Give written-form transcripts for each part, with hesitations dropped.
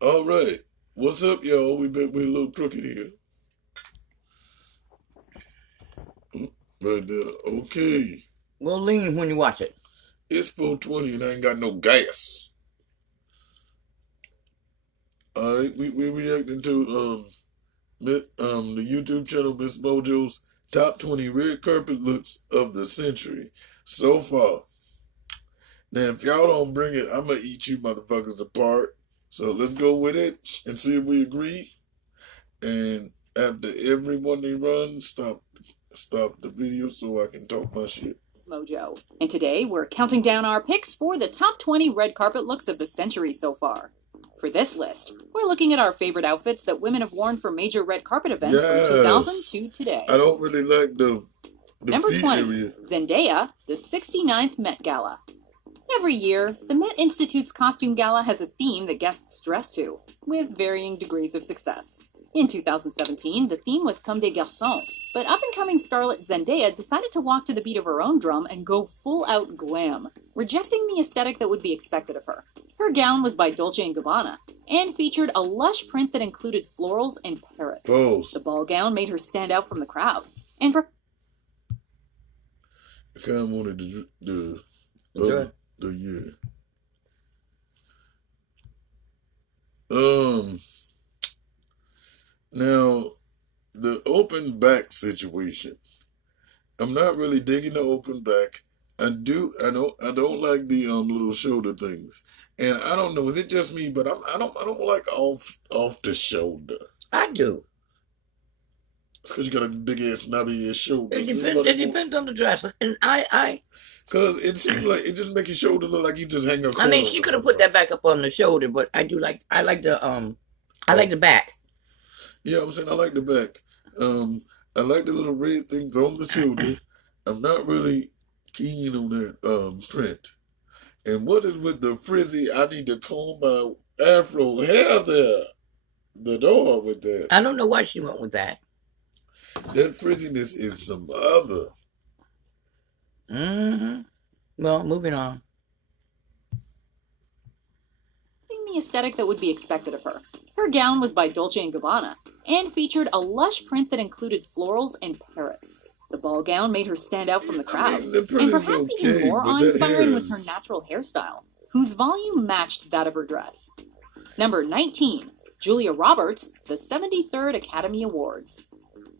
All right. What's up, y'all? We a little crooked here. But okay. We'll lean when you watch it. It's 4:20 and I ain't got no gas. Alright, we reacting to the YouTube channel Miss Mojo's top 20 red carpet looks of the century so far. Now if y'all don't bring it, I'm gonna eat you motherfuckers apart. So let's go with it and see if we agree. And after everyone they run, stop the video so I can talk my shit. Mojo. And today we're counting down our picks for the top 20 red carpet looks of the century so far. For this list, we're looking at our favorite outfits that women have worn for major red carpet events from 2000 to today. I don't really like the Number 20, area. Zendaya, the 69th Met Gala. Every year, the Met Institute's costume gala has a theme that guests dress to, with varying degrees of success. In 2017, the theme was Comme des Garçons, but up-and-coming starlet Zendaya decided to walk to the beat of her own drum and go full-out glam, rejecting the aesthetic that would be expected of her. Her gown was by Dolce & Gabbana, and featured a lush print that included florals and parrots. Pose. The ball gown made her stand out from the crowd, and I kind of wanted the yeah. Now, the open back situation. I'm not really digging the open back. I don't like the little shoulder things. And I don't know, is it just me, but I don't like off the shoulder. I do. It's because you got a big ass knobby ass shoulder. It depends on the dress. And because it seems like it just makes your shoulder look like you just hang across. I mean, she could have put that back up on the shoulder, but I like the back. Yeah, I'm saying I like the back. I like the little red things on the shoulder. I'm not really keen on that print. And what is with the frizzy? I need to comb my afro hair there. The door with that. I don't know why she went with that. That frizziness is some other. Mm-hmm. Well, moving on. The aesthetic that would be expected of her. Her gown was by Dolce & Gabbana, and featured a lush print that included florals and parrots. The ball gown made her stand out from the crowd, and perhaps even more awe-inspiring was her natural hairstyle, whose volume matched that of her dress. Number 19, Julia Roberts, the 73rd Academy Awards.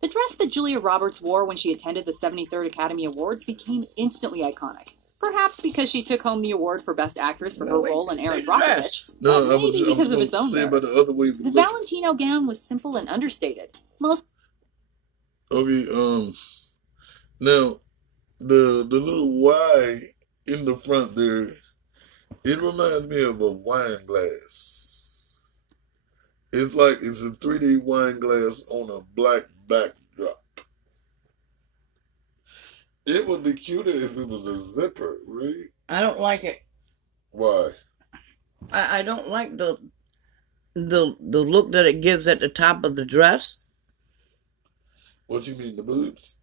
The dress that Julia Roberts wore when she attended the 73rd Academy Awards became instantly iconic. Perhaps because she took home the award for Best Actress for her role in Erin Brockovich, but maybe because of its own merits. The Valentino gown was simple and understated. Okay, now, the little Y in the front there, it reminds me of a wine glass. It's like it's a 3D wine glass on a black backdrop. It would be cuter if it was a zipper, right? I don't like it. Why? I don't like the look that it gives at the top of the dress. What you mean, the boobs?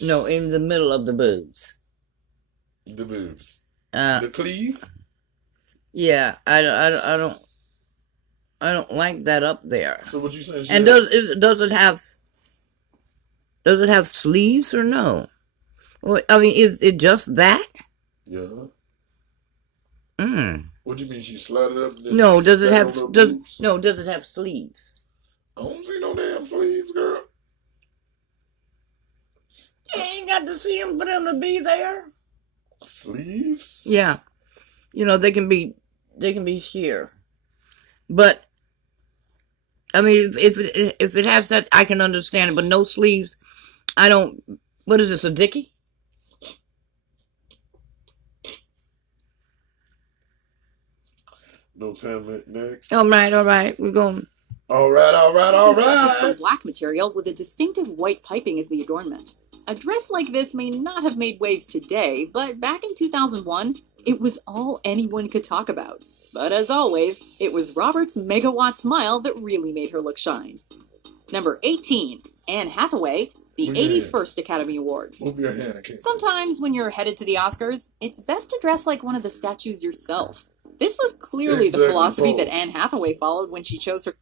No, in the middle of the boobs. The boobs. The cleave? Yeah, I don't like that up there. So what you saying? And does it have sleeves or no? Well, I mean, is it just that? Yeah. Mm. What do you mean? She slid it up? No, does it have sleeves? I don't see no damn sleeves, girl. You ain't got to see them for them to be there. Sleeves? Yeah, they can be sheer, but I mean, if it has that, I can understand it. But no sleeves, I don't. What is this, a dickie? No comment. Next. All right. We're going. All right. Black material with a distinctive white piping as the adornment. A dress like this may not have made waves today, but back in 2001, it was all anyone could talk about. But as always, it was Roberts' megawatt smile that really made her look shine. Number 18, Anne Hathaway, the 81st Academy Awards. Move your hand, I can't. Sometimes when you're headed to the Oscars, it's best to dress like one of the statues yourself. This was clearly the Exactly, philosophy that pause. Anne Hathaway followed when she chose her.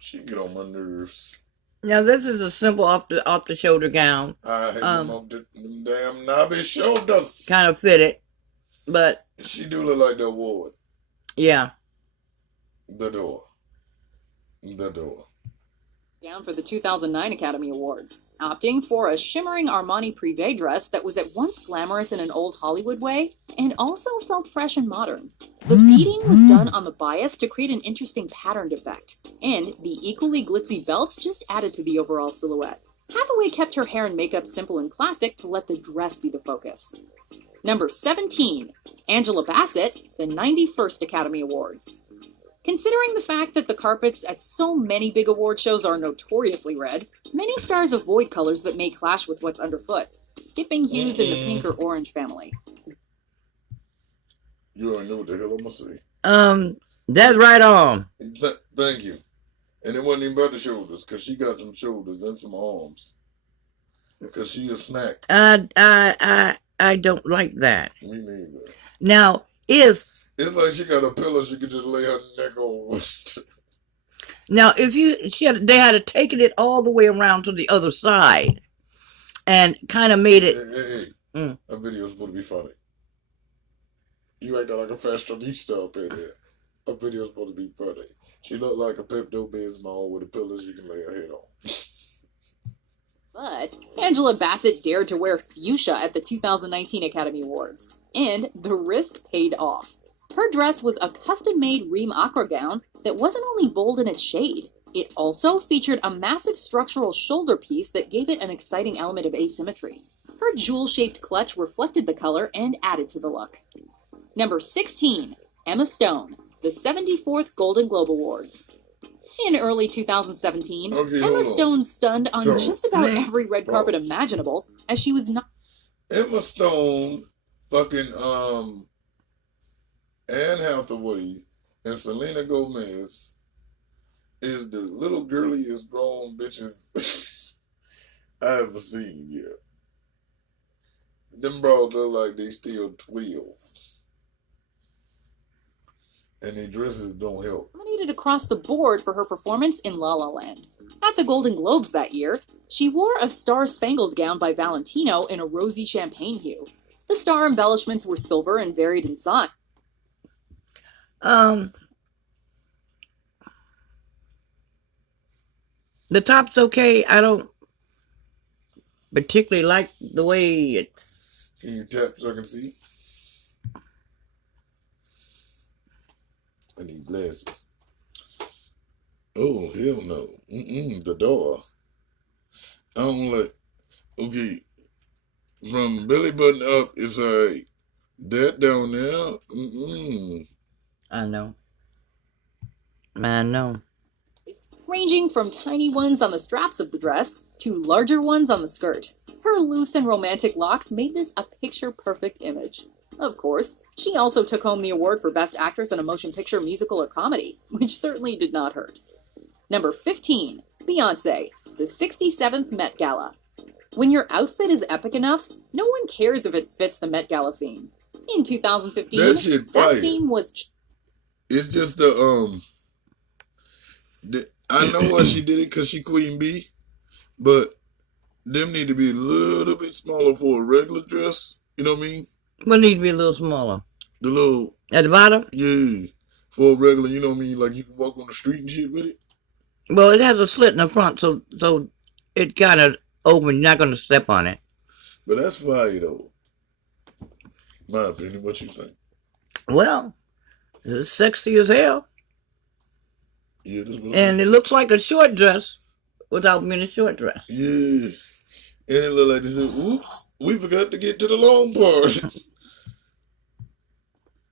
She get on my nerves. Now this is a simple off the shoulder gown, I hate them off them damn knobby shoulders. kind of fitted, but She do look like the award. yeah. The door. The door. Gown for the 2009 Academy Awards, opting for a shimmering Armani Privé dress that was at once glamorous in an old Hollywood way and also felt fresh and modern. The beading was done on the bias to create an interesting patterned effect, and the equally glitzy belt just added to the overall silhouette. Hathaway kept her hair and makeup simple and classic to let the dress be the focus. Number 17, Angela Bassett, the 91st Academy Awards. Considering the fact that the carpets at so many big award shows are notoriously red, many stars avoid colors that may clash with what's underfoot, skipping hues in the pink or orange family. You already know what the hell I'm gonna say. That's right on. Thank you. And it wasn't even about the shoulders, because she got some shoulders and some arms. Because she a snack. I don't like that. Me neither. Now, if It's like she got a pillow she could just lay her neck on. they had to taken it all the way around to the other side, and kind of made it. Hey. That video's supposed to be funny. You acting like a fashionista up in there. Her video's supposed to be funny. She looked like a Pepto-Bismol with a pillow she can lay her head on. But Angela Bassett dared to wear fuchsia at the 2019 Academy Awards, and the risk paid off. Her dress was a custom-made Reem Aqua gown that wasn't only bold in its shade, it also featured a massive structural shoulder piece that gave it an exciting element of asymmetry. Her jewel-shaped clutch reflected the color and added to the look. Number 16, Emma Stone, the 74th Golden Globe Awards. In early 2017, Emma Stone stunned on just about every red carpet imaginable, as she was not. Emma Stone, fucking Anne Hathaway, and Selena Gomez is the little girliest grown bitches I ever seen yet. Them bros look like they still 12. And their dresses don't help. Nominated across the board for her performance in La La Land. At the Golden Globes that year, she wore a star-spangled gown by Valentino in a rosy champagne hue. The star embellishments were silver and varied in size. The top's okay. I don't particularly like the way it. Can you tap so I can see? I need glasses. Oh, hell no. The door. I don't like. Okay. From belly button up, it's like that down there. I know. I know. Ranging from tiny ones on the straps of the dress to larger ones on the skirt. Her loose and romantic locks made this a picture-perfect image. Of course, she also took home the award for Best Actress in a Motion Picture, Musical, or Comedy, which certainly did not hurt. Number 15, Beyoncé, the 67th Met Gala. When your outfit is epic enough, no one cares if it fits the Met Gala theme. In 2015, that theme was... It's just I know why she did it, because she Queen Bee, but them need to be a little bit smaller for a regular dress. You know what I mean? What need to be a little smaller? The little... At the bottom? Yeah. For a regular, you know what I mean? Like you can walk on the street and shit with it. Well, it has a slit in the front, so it kind of open. You're not going to step on it. But that's fire, though. My opinion. What you think? Well, it's sexy as hell. Yeah, this one. And it looks like a short dress without being a short dress. Yeah. And it looked like they said, oops, we forgot to get to the long part.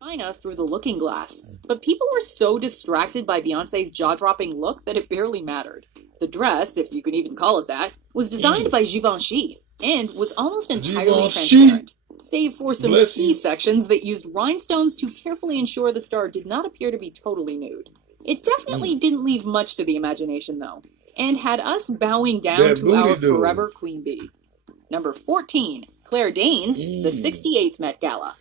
China through the looking glass, but people were so distracted by Beyoncé's jaw-dropping look that it barely mattered. The dress, if you can even call it that, was designed by Givenchy and was almost entirely transparent, save for some key sections that used rhinestones to carefully ensure the star did not appear to be totally nude. It definitely didn't leave much to the imagination, though, and had us bowing down to our forever Queen Bee. Number 14, Claire Danes, the 68th Met Gala.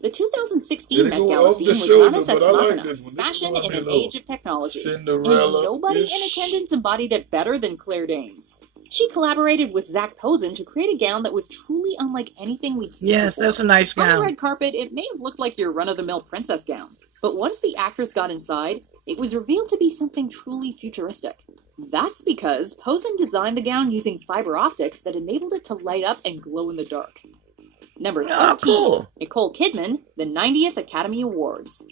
The 2016 It'll Met go Gala off theme the was shoulder, Renaissance but I like Machina, this one. This fashion one in be a an little age of technology. And Cinderella. nobody in attendance embodied it better than Claire Danes. She collaborated with Zach Posen to create a gown that was truly unlike anything we'd seen Yes, before. that's a nice On the gown. red carpet, it may have looked like your run-of-the-mill princess gown, but once the actress got inside, it was revealed to be something truly futuristic. That's because Posen designed the gown using fiber optics that enabled it to light up and glow in the dark. Number 13, Oh, cool. Nicole Kidman, the 90th Academy Awards.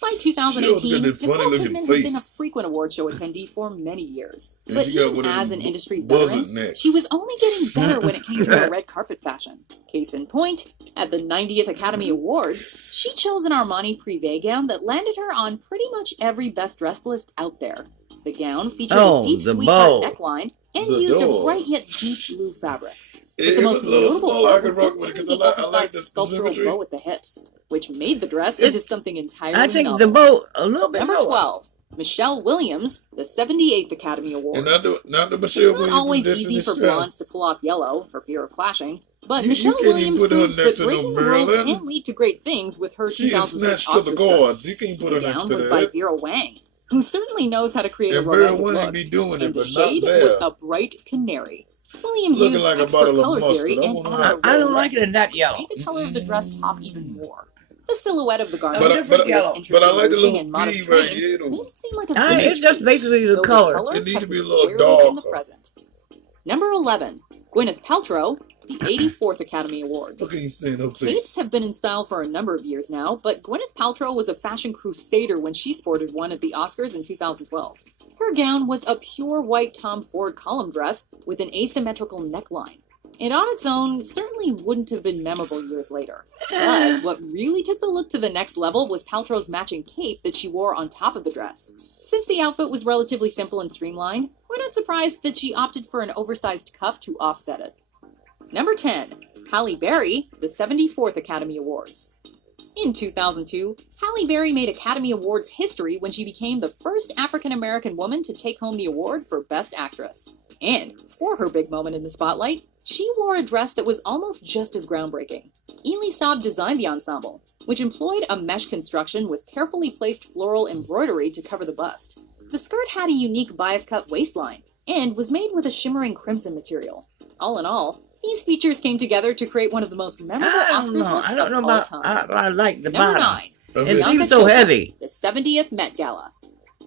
By She 2018, always got that Nicole funny-looking Kidman had been a face. frequent award show attendee for many years. And But she got even one of as them an industry buzzard veteran, necks. she was only getting better when it came to her red carpet fashion. Case in point, at the 90th Academy Awards, she chose an Armani Privé gown that landed her on pretty much every best dressed list out there. The gown featured Oh, a deep the sweetheart bow. neckline and The used door. a bright yet deep blue fabric. But It the was most a little notable small. I part can was rock with it definitely because the I like oversized the sculptural symmetry. bow at the hips, which made the dress It- into something entirely I think novel. the bow a little bit Number lower. 12, Michelle Williams, the 78th Academy Awards. And not the It's Michelle not Williams always from easy Destiny's for Child. blondes to pull off yellow for fear of clashing, but You Michelle can't even Williams put her proved next that to no breaking the rules Marilyn. can lead to great things with her She is 2006 snatched to the Oscars guards. dress. You can't put The her next gown to was by that. Vera Wang, who certainly knows how to create a And Vera romantic Wang look, be doing it, and the but not shade there. was a bright canary. Williams Looking used like a expert bottle of color mustard. theory I and wanna added a I red don't like it in that to yellow. make the color of the dress pop even more. The silhouette of the garment, But- with but- its yellow. interesting But I like the ruching little and modest V right train, here, though. made it seem like a It's vintage just piece, basically the though color. It need to kept be a it little squarely in the darker. present. Number 11, Gwyneth Paltrow, the 84th Academy Awards. Look at you staying her Capes face. have been in style for a number of years now, but Gwyneth Paltrow was a fashion crusader when she sported one at the Oscars in 2012. Her gown was a pure white Tom Ford column dress with an asymmetrical neckline. It on its own certainly wouldn't have been memorable years later. But what really took the look to the next level was Paltrow's matching cape that she wore on top of the dress. Since the outfit was relatively simple and streamlined, we're not surprised that she opted for an oversized cuff to offset it. Number 10, Halle Berry, the 74th Academy Awards. In 2002, Halle Berry made Academy Awards history when she became the first African-American woman to take home the award for Best Actress. And, for her big moment in the spotlight, she wore a dress that was almost just as groundbreaking. Elie Saab designed the ensemble, which employed a mesh construction with carefully placed floral embroidery to cover the bust. The skirt had a unique bias-cut waistline, and was made with a shimmering crimson material. All in all, these features came together to create one of the most memorable I don't Oscars know. looks I don't know of all about. time. I like the Number bottom. 9, I It mean, Bianca seems so Chopra, heavy. the 70th Met Gala.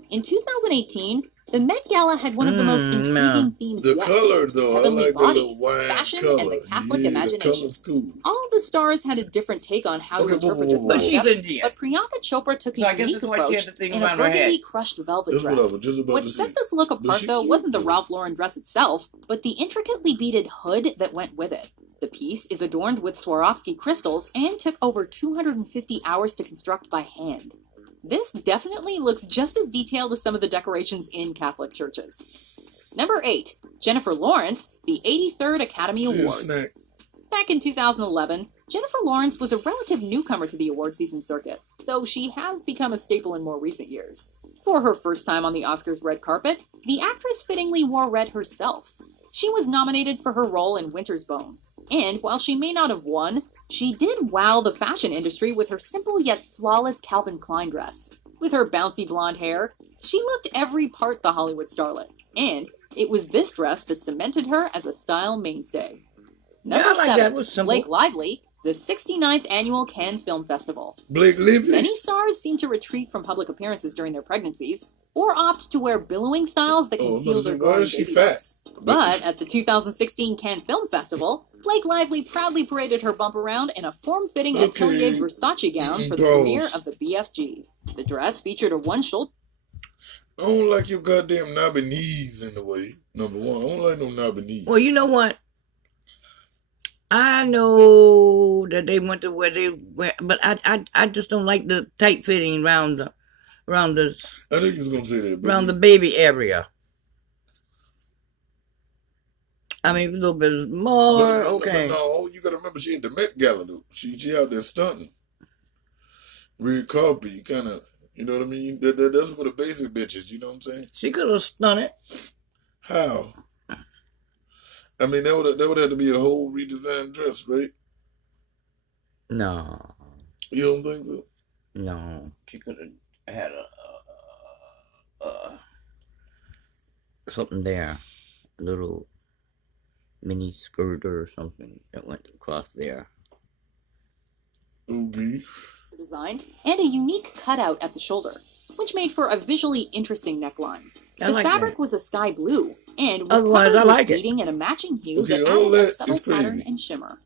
In 2018, the Met Gala had one of the most intriguing no. themes the yet. color, though. I Heavenly like the little bodies, wine fashion, color. and the Catholic yeah, imagination. the color's cool. All of the stars had a different take on how to Okay, interpret whoa, this whoa, But whoa. she's concept, Indian. but Priyanka Chopra took So I a guess unique that's why she approach had the thing in a around her head. burgundy crushed velvet That's dress. what I was just about What to set say. this look But apart, she though, cute, wasn't the though. Ralph Lauren dress itself, but the intricately beaded hood that went with it. The piece is adorned with Swarovski crystals and took over 250 hours to construct by hand. This definitely looks just as detailed as some of the decorations in Catholic churches. Number 8, Jennifer Lawrence, the 83rd Academy She a Awards. snack. Back in 2011, Jennifer Lawrence was a relative newcomer to the award season circuit, though she has become a staple in more recent years. For her first time on the Oscars red carpet, the actress fittingly wore red herself. She was nominated for her role in Winter's Bone, and while she may not have won, she did wow the fashion industry with her simple yet flawless Calvin Klein dress. With her bouncy blonde hair, she looked every part the Hollywood starlet, and it was this dress that cemented her as a style mainstay. Number Yeah, I like 7, that. It was simple. Blake Lively, the 69th Annual Cannes Film Festival. Blake Lively. Many stars seem to retreat from public appearances during their pregnancies, or opt to wear billowing styles that Oh, conceal listen, their why growing is she baby fat? bumps. But at the 2016 Cannes Film Festival, Blake Lively proudly paraded her bump around in a form-fitting Okay. Atelier Versace gown for the Bros. premiere of the BFG. The dress featured a one-shoulder I don't like your goddamn knobby knees in the way. Number one, I don't like no knobby knees. Well, you know what? I know that they went to where they went, but I just don't like the tight fitting around the I knew you was gonna say that. around the baby area. I mean, a little bit more, okay. No, you gotta remember she had the Met Gala though. She out there stunting. Red carpet, you kind of, you know what I mean? That's for the basic bitches. You know what I'm saying? She could have done it. How? I mean, that would have to be a whole redesigned dress, right? No. You don't think so? No, she could have had something there, a little mini skirt or something that went across there. Okay. Design and a unique cutout at the shoulder, which made for a visually interesting neckline. I The like fabric that. was a sky blue and was Otherwise, covered I with like it. beading and a matching hue Okay, that all added a that subtle is pattern crazy. and shimmer.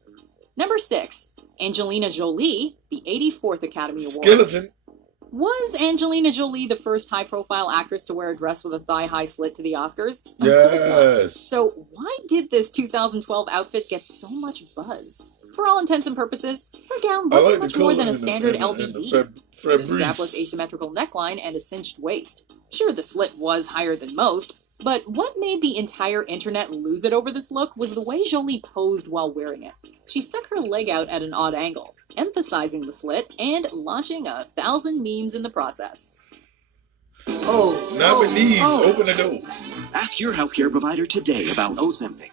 Number 6, Angelina Jolie, the 84th Academy Award. Skeleton. Was Angelina Jolie the first high-profile actress to wear a dress with a thigh-high slit to the Oscars? Of course not. Yes. So why did this 2012 outfit get so much buzz? For all intents and purposes, her gown I wasn't like the much more color than a and standard and the LBD. The strapless Fabrice. asymmetrical neckline and a cinched waist. Sure, the slit was higher than most, but what made the entire internet lose it over this look was the way Jolie posed while wearing it. She stuck her leg out at an odd angle, emphasizing the slit and launching 1,000 memes in the process. Nominees, open the door. Ask your healthcare provider today about Ozempic.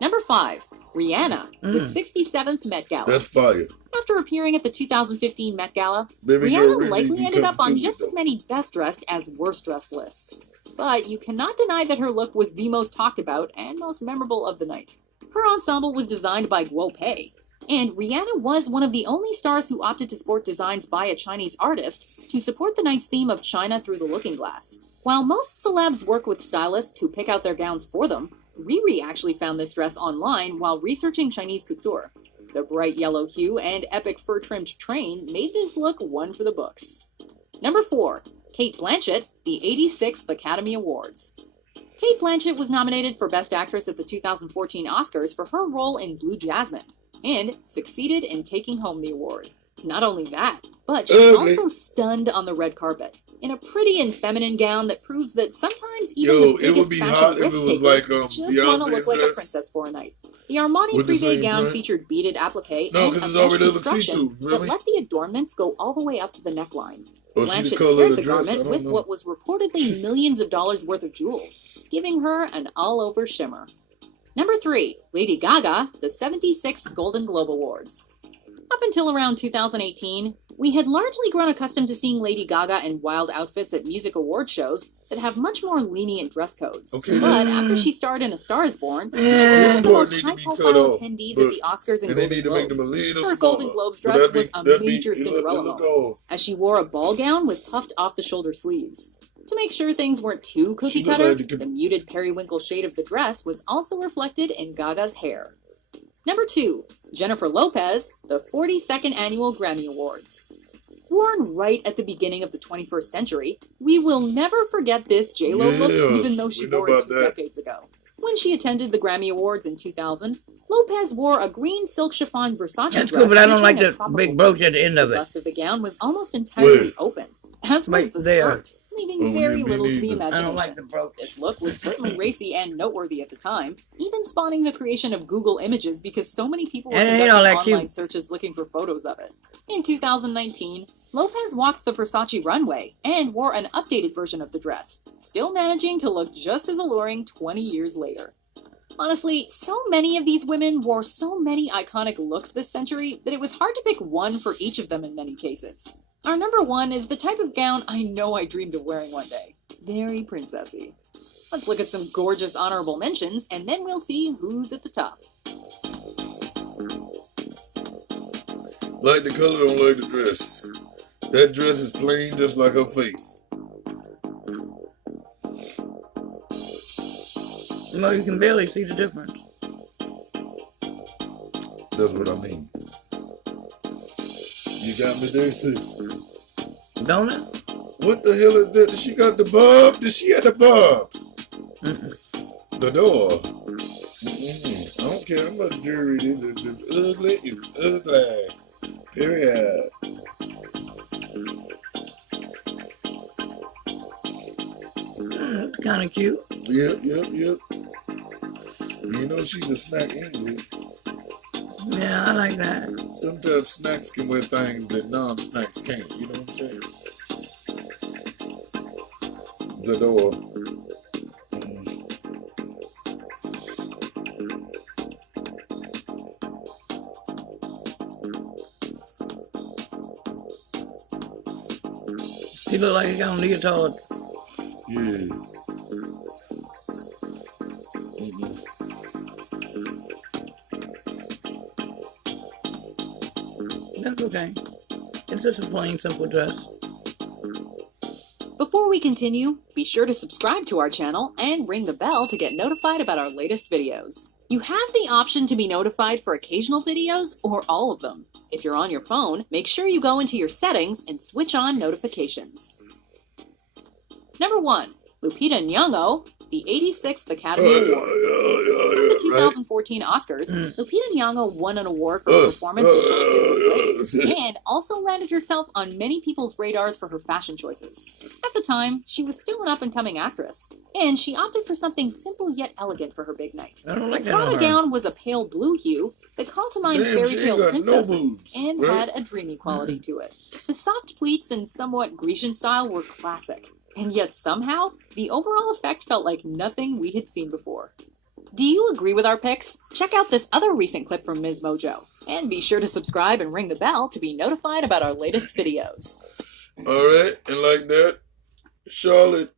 Number 5, Rihanna, the Mm. 67th Met Gala. That's fire. After appearing at the 2015 Met Gala, Baby girl, Rihanna Riri, likely you ended come up on through just the as door. many best dressed as worst dressed lists. But you cannot deny that her look was the most talked about and most memorable of the night. Her ensemble was designed by Guo Pei, and Rihanna was one of the only stars who opted to sport designs by a Chinese artist to support the night's theme of China through the looking glass. While most celebs work with stylists who pick out their gowns for them, Riri actually found this dress online while researching Chinese couture. The bright yellow hue and epic fur-trimmed train made this look one for the books. Number 4, Cate Blanchett, the 86th Academy Awards. Cate Blanchett was nominated for Best Actress at the 2014 Oscars for her role in Blue Jasmine, and succeeded in taking home the award. Not only that, but she Ugly. also stunned on the red carpet, in a pretty and feminine gown that proves that sometimes even Yo, the it would biggest be fashion hot if risk it was takers like, just want to Beyonce's look like a dress princess for a night. The Armani with the Privé same gown print. featured beaded applique No, and because a it's mesh already look construction see-through. that Really? let the adornments go all the way up to the neckline. Oh, she the Blanchett color of paired the the dress? I garment don't with know. what was reportedly millions of dollars worth of jewels, giving her an all-over shimmer. Number 3, Lady Gaga, the 76th Golden Globe Awards. Up until around 2018, we had largely grown accustomed to seeing Lady Gaga in wild outfits at music award shows that have much more lenient dress codes. Okay. But after she starred in A Star Is Born, she was Yeah. one of the This most part need to be cut high-profile off, attendees but- at the Oscars and And they Golden need to make them a Globes. little Her smaller. Golden Globes But dress that'd be- was a that'd be- major it look- Cinderella it look moment, off. as she wore a ball gown with puffed off-the-shoulder sleeves. To make sure things weren't too She looked cookie-cutter, like the muted periwinkle shade of the dress was also reflected in Gaga's hair. Number 2, Jennifer Lopez, the 42nd Annual Grammy Awards. Worn right at the beginning of the 21st century, we will never forget this J-Lo look, Yes, even though she we know wore it about 2 that. decades ago. When she attended the Grammy Awards in 2000, Lopez wore a green silk chiffon Versace That's dress cool, but I don't like featuring a the tropical big brooch at the end of the it. bust of the gown was almost entirely Where? open, as was Right the there. skirt, leaving Oh, very yeah, me little to the neither. imagination. I don't like the brooch. This look was certainly racy and noteworthy at the time, even spawning the creation of Google Images because so many people were And it ain't conducting all that online cute. searches looking for photos of it. In 2019, Lopez walked the Versace runway and wore an updated version of the dress, still managing to look just as alluring 20 years later. Honestly, so many of these women wore so many iconic looks this century that it was hard to pick one for each of them in many cases. Our number 1 is the type of gown I know I dreamed of wearing one day. Very princessy. Let's look at some gorgeous honorable mentions, and then we'll see who's at the top. Like the color, don't like the dress. That dress is plain just like her face. No, you can barely see the difference. That's what I mean. You got me there, sis. Don't it? What the hell is that? Did she got the bob? Did she have the bob? Mm-mm. The door. Mm-mm. I don't care how much jewelry it is. If it's ugly, it's ugly. Period. It's kind of cute. Yep. You know she's a snack anyway. Yeah, I like that. Sometimes snacks can wear things that non-snacks can't. You know what I'm saying? The door. He look like he got on leotards. Yeah. Mm-mm. That's okay. It's just a plain, simple dress. Before we continue, be sure to subscribe to our channel and ring the bell to get notified about our latest videos. You have the option to be notified for occasional videos or all of them. If you're on your phone, make sure you go into your settings and switch on notifications. Number 1. Lupita Nyong'o, the 86th Academy Awards. At the 2014 Oscars, Lupita Nyong'o won an award for her performance in 12 Years a Slave, and also landed herself on many people's radars for her fashion choices. At the time, she was still an up-and-coming actress, and she opted for something simple yet elegant for her big night. I don't like The that on Prada her. gown was a pale blue hue that called to mind Damn, fairy she ain't tale got no princesses boobs, and right? had a dreamy quality to it. The soft pleats and somewhat Grecian style were classic, and yet somehow, the overall effect felt like nothing we had seen before. Do you agree with our picks? Check out this other recent clip from Ms. Mojo, and be sure to subscribe and ring the bell to be notified about our latest videos. All right, and like that, Charlotte